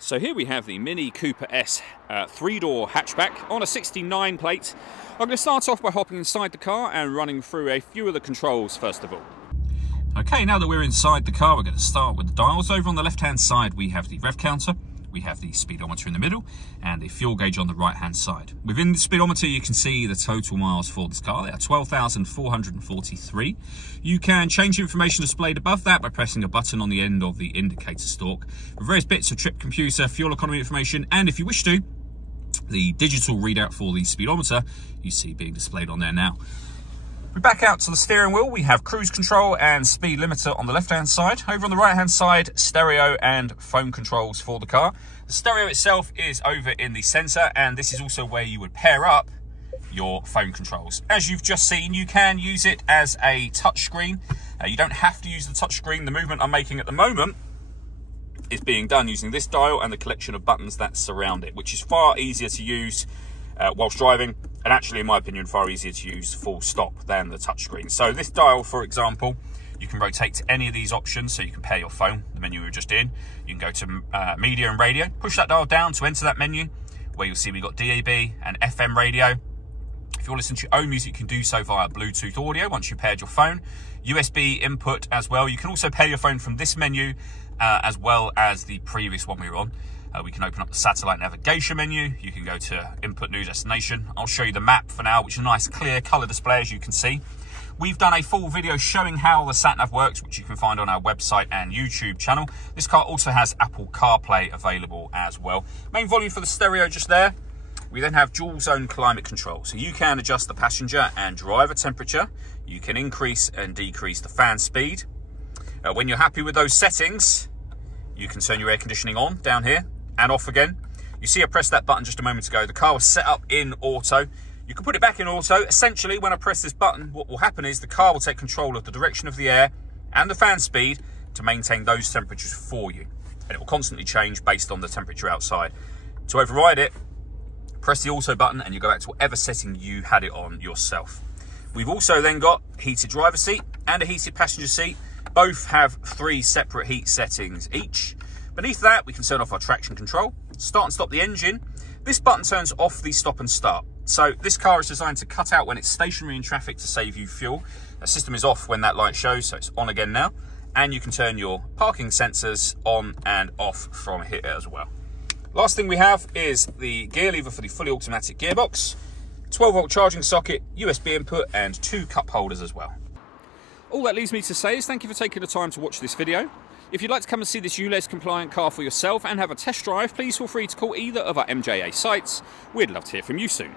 So here we have the Mini Cooper S 3-door hatchback on a 69 plate. I'm going to start off by hopping inside the car and running through a few of the controls first of all. Okay, now that we're inside the car, we're going to start with the dials. Over on the left-hand side, we have the rev counter, we have the speedometer in the middle, and the fuel gauge on the right-hand side. Within the speedometer, you can see the total miles for this car. They are 12,443. You can change the information displayed above that by pressing a button on the end of the indicator stalk. Various bits of trip computer, fuel economy information, and if you wish to, the digital readout for the speedometer you see being displayed on there now. We back out to the steering wheel. We have cruise control and speed limiter on the left-hand side. Over on the right-hand side, stereo and phone controls for the car. The stereo itself is over in the centre, and this is also where you would pair up your phone controls. As you've just seen, you can use it as a touchscreen. You don't have to use the touchscreen. The movement I'm making at the moment is being done using this dial and the collection of buttons that surround it, which is far easier to use whilst driving, and actually, in my opinion, far easier to use full stop than the touchscreen. So this dial, for example, you can rotate to any of these options, so you can pair your phone, the menu we were just in. You can go to media and radio, push that dial down to enter that menu, where you'll see we've got DAB and FM radio. If you want to listen to your own music, you can do so via Bluetooth audio once you've paired your phone. USB input as well. You can also pair your phone from this menu as well as the previous one we were on. We can open up the satellite navigation menu. You can go to input new destination. I'll show you the map for now, which is a nice clear colour display, as you can see. We've done a full video showing how the sat-nav works, which you can find on our website and YouTube channel. This car also has Apple CarPlay available as well. Main volume for the stereo just there. We then have dual zone climate control. So you can adjust the passenger and driver temperature. You can increase and decrease the fan speed. When you're happy with those settings, you can turn your air conditioning on down here and off again. You see I pressed that button just a moment ago. The car was set up in auto. You can put it back in auto. Essentially, when I press this button, what will happen is the car will take control of the direction of the air and the fan speed to maintain those temperatures for you. And it will constantly change based on the temperature outside. To override it, press the auto button and you go back to whatever setting you had it on yourself. We've also then got heated driver seat and a heated passenger seat. Both have 3 separate heat settings each. Beneath that, we can turn off our traction control, start and stop the engine. This button turns off the stop and start. So this car is designed to cut out when it's stationary in traffic to save you fuel. The system is off when that light shows, so it's on again now. And you can turn your parking sensors on and off from here as well. Last thing we have is the gear lever for the fully automatic gearbox, 12-volt charging socket, USB input, and 2 cup holders as well. All that leaves me to say is thank you for taking the time to watch this video. If you'd like to come and see this ULEZ compliant car for yourself and have a test drive, please feel free to call either of our MJA sites. We'd love to hear from you soon.